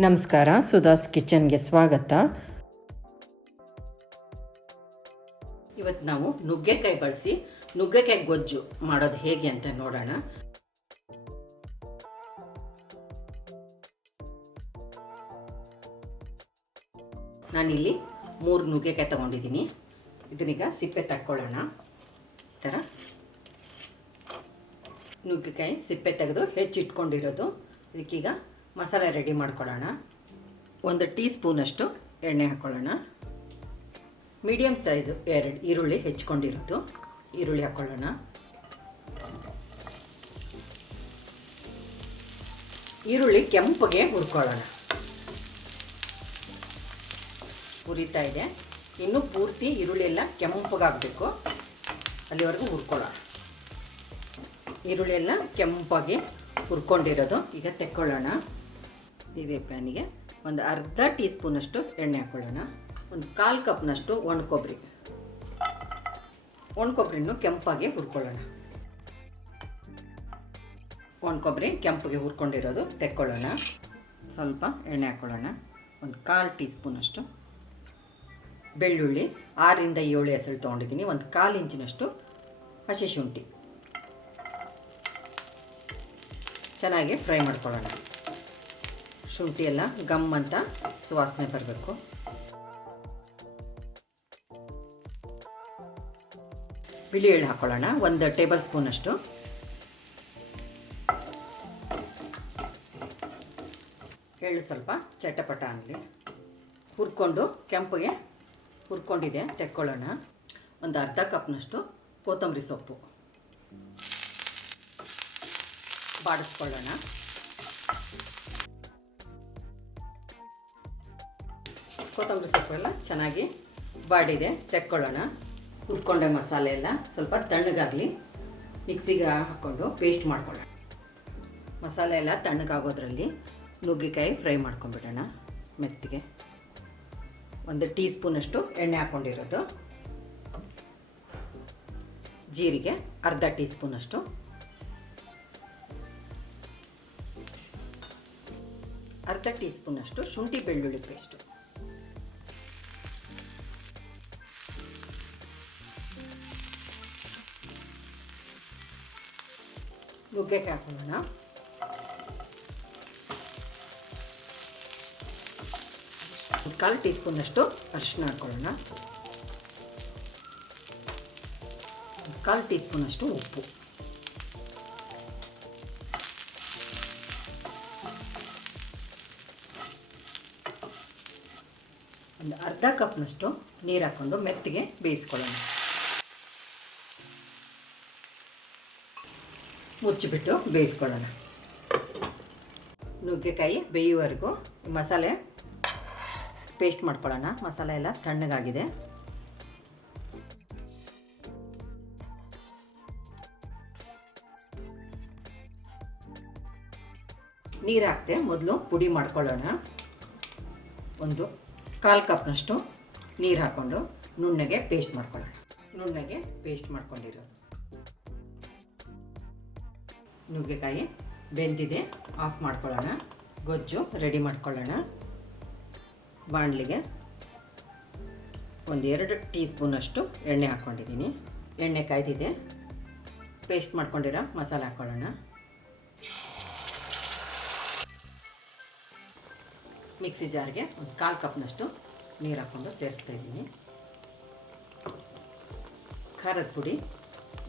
ನಮಸ್ಕಾರ ಸುಧಾಸ್ ಕಿಚನ್ಗೆ ಸ್ವಾಗತ. ಇವತ್ತು ನಾವು ನುಗ್ಗೆಕಾಯಿ ಬಳಸಿ, ನುಗ್ಗೆಕಾಯಿ ಗೊಜ್ಜು ಮಾಡೋದು ಹೇಗೆ ಅಂತ ನೋಡೋಣ. ನಾನಿಲ್ಲಿ ಮೂರು ನುಗ್ಗೆಕಾಯಿ ತಗೊಂಡಿದ್ದೀನಿ. ಇದನ್ನೀಗ ಸಿಪ್ಪೆ ತಕ್ಕೊಳ್ಳೋಣ. ಈ ಥರ ನುಗ್ಗೆಕಾಯಿ ಸಿಪ್ಪೆ ತೆಗೆದು ಹೆಚ್ಚಿಟ್ಕೊಂಡಿರೋದು. ಇದಕ್ಕೀಗ ಮಸಾಲೆ ರೆಡಿ ಮಾಡ್ಕೊಳ್ಳೋಣ. ಒಂದು ಟೀ ಸ್ಪೂನಷ್ಟು ಎಣ್ಣೆ ಹಾಕ್ಕೊಳ್ಳೋಣ ಮೀಡಿಯಮ್ ಸೈಜು ಎರಡು ಈರುಳ್ಳಿ ಹೆಚ್ಕೊಂಡಿರೋದು. ಈರುಳ್ಳಿ ಹಾಕ್ಕೊಳ್ಳೋಣ ಈರುಳ್ಳಿ ಕೆಂಪಗೆ ಹುರ್ಕೊಳ್ಳೋಣ. ಹುರಿತಾ ಇದೆ. ಇನ್ನೂ ಪೂರ್ತಿ ಈರುಳ್ಳಿ ಎಲ್ಲ ಕೆಂಪಗಾಗಬೇಕು ಅಲ್ಲಿವರೆಗೂ ಹುರ್ಕೊಳ್ಳೋಣ. ಈರುಳ್ಳಿ ಎಲ್ಲ ಕೆಂಪಾಗಿ ಹುರ್ಕೊಂಡಿರೋದು. ಈಗ ತೆಕ್ಕೊಳ್ಳೋಣ. ಇದೇ ಪ್ಯಾನಿಗೆ ಒಂದು ಅರ್ಧ ಟೀ ಸ್ಪೂನಷ್ಟು ಎಣ್ಣೆ ಹಾಕ್ಕೊಳ್ಳೋಣ ಒಂದು ಕಾಲು ಕಪ್ನಷ್ಟು ಒಣ ಕೊಬ್ಬರಿ. ಒಣ ಕೊಬ್ಬರಿನೂ ಕೆಂಪಾಗಿ ಹುರ್ಕೊಳ್ಳೋಣ. ಒಣ ಕೊಬ್ಬರಿ ಕೆಂಪಿಗೆ ಹುರ್ಕೊಂಡಿರೋದು ತೆಕ್ಕೊಳ್ಳೋಣ. ಸ್ವಲ್ಪ ಎಣ್ಣೆ ಹಾಕ್ಕೊಳ್ಳೋಣ ಒಂದು ಕಾಲು ಟೀ ಸ್ಪೂನಷ್ಟು ಬೆಳ್ಳುಳ್ಳಿ. ಆರರಿಂದ ಏಳು ಹೆಸರು ತೊಗೊಂಡಿದ್ದೀನಿ. ಒಂದು ಕಾಲು ಇಂಚಿನಷ್ಟು ಹಸಿ ಶುಂಠಿ. ಚೆನ್ನಾಗಿ ಫ್ರೈ ಮಾಡ್ಕೊಳ್ಳೋಣ. ಶುಂಠಿ ಎಲ್ಲ, ಗಮ್ ಅಂತ ಸುವಾಸನೆ ಬರಬೇಕು. ಬಿಳಿ ಎಳ್ಳು ಹಾಕ್ಕೊಳ್ಳೋಣ ಒಂದು ಟೇಬಲ್ ಸ್ಪೂನಷ್ಟು ಎಳ್ಳು ಸ್ವಲ್ಪ ಚಟಪಟ ಆಗಲಿ. ಹುರ್ಕೊಂಡು, ಕೆಂಪಿಗೆ ಹುರ್ಕೊಂಡಿದೆ, ತೆಕ್ಕೊಳ್ಳೋಣ. ಒಂದು ಅರ್ಧ ಕಪ್ನಷ್ಟು ಕೊತ್ತಂಬರಿ ಸೊಪ್ಪು. ಬಾಡಿಸ್ಕೊಳ್ಳೋಣ. ಕೊತ್ತಂಬರಿ ಸೊಪ್ಪು ಎಲ್ಲ ಚೆನ್ನಾಗಿ ಬಾಡಿದೆ, ತೆಕ್ಕೊಳ್ಳೋಣ. ಹುರ್ಕೊಂಡೆ ಮಸಾಲೆ ಎಲ್ಲ ಸ್ವಲ್ಪ ತಣ್ಣಗಾಗಲಿ. ಮಿಕ್ಸಿಗೆ ಹಾಕ್ಕೊಂಡು ಪೇಸ್ಟ್ ಮಾಡ್ಕೊಳ್ಳೋಣ. ಮಸಾಲೆ ಎಲ್ಲ ತಣ್ಣಗಾಗೋದ್ರಲ್ಲಿ ನುಗ್ಗೆಕಾಯಿ ಫ್ರೈ ಮಾಡ್ಕೊಂಬಿಡೋಣ ಮೆತ್ತಿಗೆ. ಒಂದು ಟೀ ಸ್ಪೂನಷ್ಟು ಎಣ್ಣೆ ಹಾಕ್ಕೊಂಡಿರೋದು. ಜೀರಿಗೆ ಅರ್ಧ ಟೀ ಸ್ಪೂನಷ್ಟು ಅರ್ಧ ಟೀ ಸ್ಪೂನಷ್ಟು ಶುಂಠಿ ಬೆಳ್ಳುಳ್ಳಿ ಪೇಸ್ಟು. ನುಗ್ಗೆಕಾಯಿ ಹಾಕೊಳ್ಳೋಣ. ಕಾಲು ಟೀ ಸ್ಪೂನಷ್ಟು ಅರಿಶಿನ ಹಾಕ್ಕೊಳ್ಳೋಣ ಕಾಲು ಟೀ ಸ್ಪೂನಷ್ಟು ಉಪ್ಪು. ಒಂದು ಅರ್ಧ ಕಪ್ನಷ್ಟು ನೀರು ಹಾಕ್ಕೊಂಡು ಮೆತ್ತಿಗೆ ಬೇಯಿಸ್ಕೊಳ್ಳೋಣ. ಮುಚ್ಚಿಬಿಟ್ಟು ಬೇಯಿಸ್ಕೊಳ್ಳೋಣ. ನುಗ್ಗೆಕಾಯಿ ಬೇಯುವವರೆಗೂ ಮಸಾಲೆ ಪೇಸ್ಟ್ ಮಾಡ್ಕೊಳ್ಳೋಣ. ಮಸಾಲೆ ಎಲ್ಲ ತಣ್ಣಗಾಗಿದೆ. ನೀರು ಹಾಕ್ತೆ ಮೊದಲು ಪುಡಿ ಮಾಡ್ಕೊಳ್ಳೋಣ. ಒಂದು ಕಾಲು ಕಪ್ನಷ್ಟು ನೀರು ಹಾಕ್ಕೊಂಡು ನುಣ್ಣಗೆ ಪೇಸ್ಟ್ ಮಾಡ್ಕೊಳ್ಳೋಣ. ನುಣ್ಣಗೆ ಪೇಸ್ಟ್ ಮಾಡ್ಕೊಂಡಿರೋ. ನುಗ್ಗೆಕಾಯಿ ಬೆಂದಿದೆ ಆಫ್ ಮಾಡ್ಕೊಳ್ಳೋಣ. ಗೊಜ್ಜು ರೆಡಿ ಮಾಡ್ಕೊಳ್ಳೋಣ. ಬಾಣಲಿಗೆ ಒಂದು ಎರಡು ಟೀ ಸ್ಪೂನಷ್ಟು ಎಣ್ಣೆ ಹಾಕ್ಕೊಂಡಿದ್ದೀನಿ. ಎಣ್ಣೆ ಕಾಯ್ದಿದೆ. ಪೇಸ್ಟ್ ಮಾಡ್ಕೊಂಡಿರೋ ಮಸಾಲೆ ಹಾಕ್ಕೊಳ್ಳೋಣ. ಮಿಕ್ಸಿ ಜಾರ್ಗೆ ಒಂದು ಕಾಲು ಕಪ್ನಷ್ಟು ನೀರು ಹಾಕ್ಕೊಂಡು ಸೇರಿಸ್ತಾ ಇದ್ದೀನಿ. ಖಾರದ ಪುಡಿ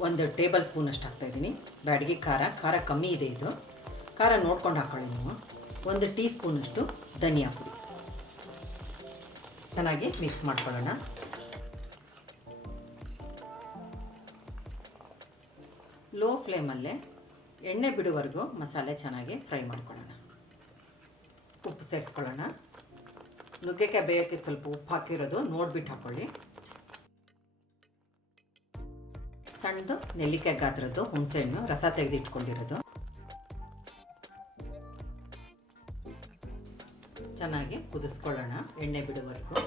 ಒಂದು ಟೇಬಲ್ ಸ್ಪೂನಷ್ಟು ಹಾಕ್ತಾಯಿದ್ದೀನಿ ಬ್ಯಾಡಗಿ ಖಾರ ಖಾರ ಕಮ್ಮಿ ಇದೆ ಇದು. ಖಾರ ನೋಡ್ಕೊಂಡು ಹಾಕ್ಕೊಳ್ಳಿ ನೀವು. ಒಂದು ಟೀ ಸ್ಪೂನಷ್ಟು ಧನಿಯಾ ಪುಡಿ. ಚೆನ್ನಾಗಿ ಮಿಕ್ಸ್ ಮಾಡ್ಕೊಳ್ಳೋಣ. ಲೋ ಫ್ಲೇಮಲ್ಲೇ ಎಣ್ಣೆ ಬಿಡುವರೆಗೂ ಮಸಾಲೆ ಚೆನ್ನಾಗಿ ಫ್ರೈ ಮಾಡ್ಕೊಳ್ಳೋಣ. ಉಪ್ಪು ಸೇರಿಸ್ಕೊಳ್ಳೋಣ ನುಗ್ಗೆಕಾಯಿ ಬೇಯೋಕ್ಕೆ ಸ್ವಲ್ಪ ಉಪ್ಪು ಹಾಕಿರೋದು ನೋಡ್ಬಿಟ್ಟು ಹಾಕ್ಕೊಳ್ಳಿ ಸಣ್ಣದು ನೆಲ್ಲಿಕಾಯಿ ಗಾತ್ರದ್ದು, ಹುಣಸೆಹಣ್ಣು, ರಸ ತೆಗೆದಿಟ್ಕೊಂಡಿರೋದು. ಚೆನ್ನಾಗಿ ಕುದಿಸ್ಕೊಳ್ಳೋಣ ಎಣ್ಣೆ ಬಿಡುವರೆಗೂ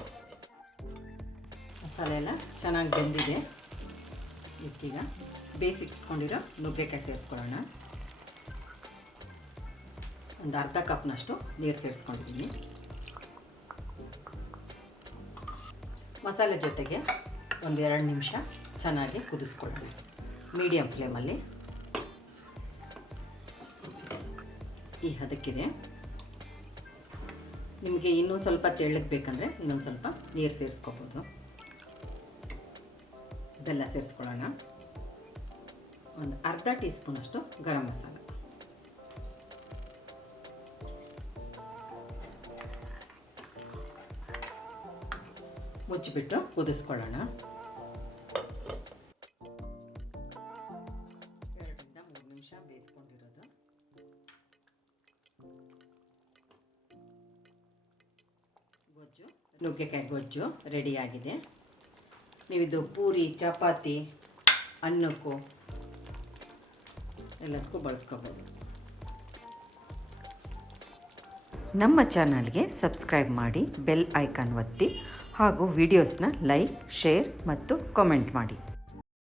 ಮಸಾಲೆ ಎಲ್ಲ ಚೆನ್ನಾಗಿ ಬೆಂದಿದೆ. ಇದಕ್ಕೀಗ ಬೇಯಿಸಿಟ್ಕೊಂಡಿರೋ ನುಗ್ಗೆಕಾಯಿ ಸೇರಿಸ್ಕೊಳ್ಳೋಣ. ಒಂದು ಅರ್ಧ ಕಪ್ನಷ್ಟು ನೀರು ಸೇರಿಸ್ಕೊಂಡಿದ್ದೀನಿ. ಮಸಾಲೆ ಜೊತೆಗೆ ಒಂದು ಎರಡು ನಿಮಿಷ ಚೆನ್ನಾಗಿ ಕುದಿಸ್ಕೊಳ್ಳೋಣ. ಮೀಡಿಯಮ್ ಫ್ಲೇಮಲ್ಲಿ. ಈ ಹದಕ್ಕಿದೆ. ನಿಮಗೆ ಇನ್ನೂ ಸ್ವಲ್ಪ ತೆಳ್ಳಗೆ ಬೇಕಂದರೆ ಇನ್ನೊಂದು ಸ್ವಲ್ಪ ನೀರು ಸೇರಿಸ್ಕೋಬೋದು. ಬೆಲ್ಲ ಸೇರಿಸ್ಕೊಳ್ಳೋಣ. ಒಂದು ಅರ್ಧ ಟೀ ಸ್ಪೂನಷ್ಟು ಗರಂ ಮಸಾಲ. ಮುಚ್ಚಿಬಿಟ್ಟು ಕುದಿಸ್ಕೊಳ್ಳೋಣ. ಎರಡರಿಂದ ಮೂರು ನಿಮಿಷ ಬೇಯಿಸ್ಕೊಂಡಿರೋದು. ಗೊಜ್ಜು, ನುಗ್ಗೆಕಾಯಿ ಗೊಜ್ಜು ರೆಡಿಯಾಗಿದೆ ನೀವಿದು ಪೂರಿ, ಚಪಾತಿ, ಅನ್ನಕ್ಕೂ ಎಲ್ಲದಕ್ಕೂ ಬಳಸ್ಕೋಬೋದು. ನಮ್ಮ ಚಾನಲ್ಗೆ ಸಬ್ಸ್ಕ್ರೈಬ್ ಮಾಡಿ ಬೆಲ್ ಐಕಾನ್ ಒತ್ತಿ. ಹಾಗೂ ವಿಡಿಯೋಸ್ನ ಲೈಕ್ ಶೇರ್ ಮತ್ತು ಕಾಮೆಂಟ್ ಮಾಡಿ.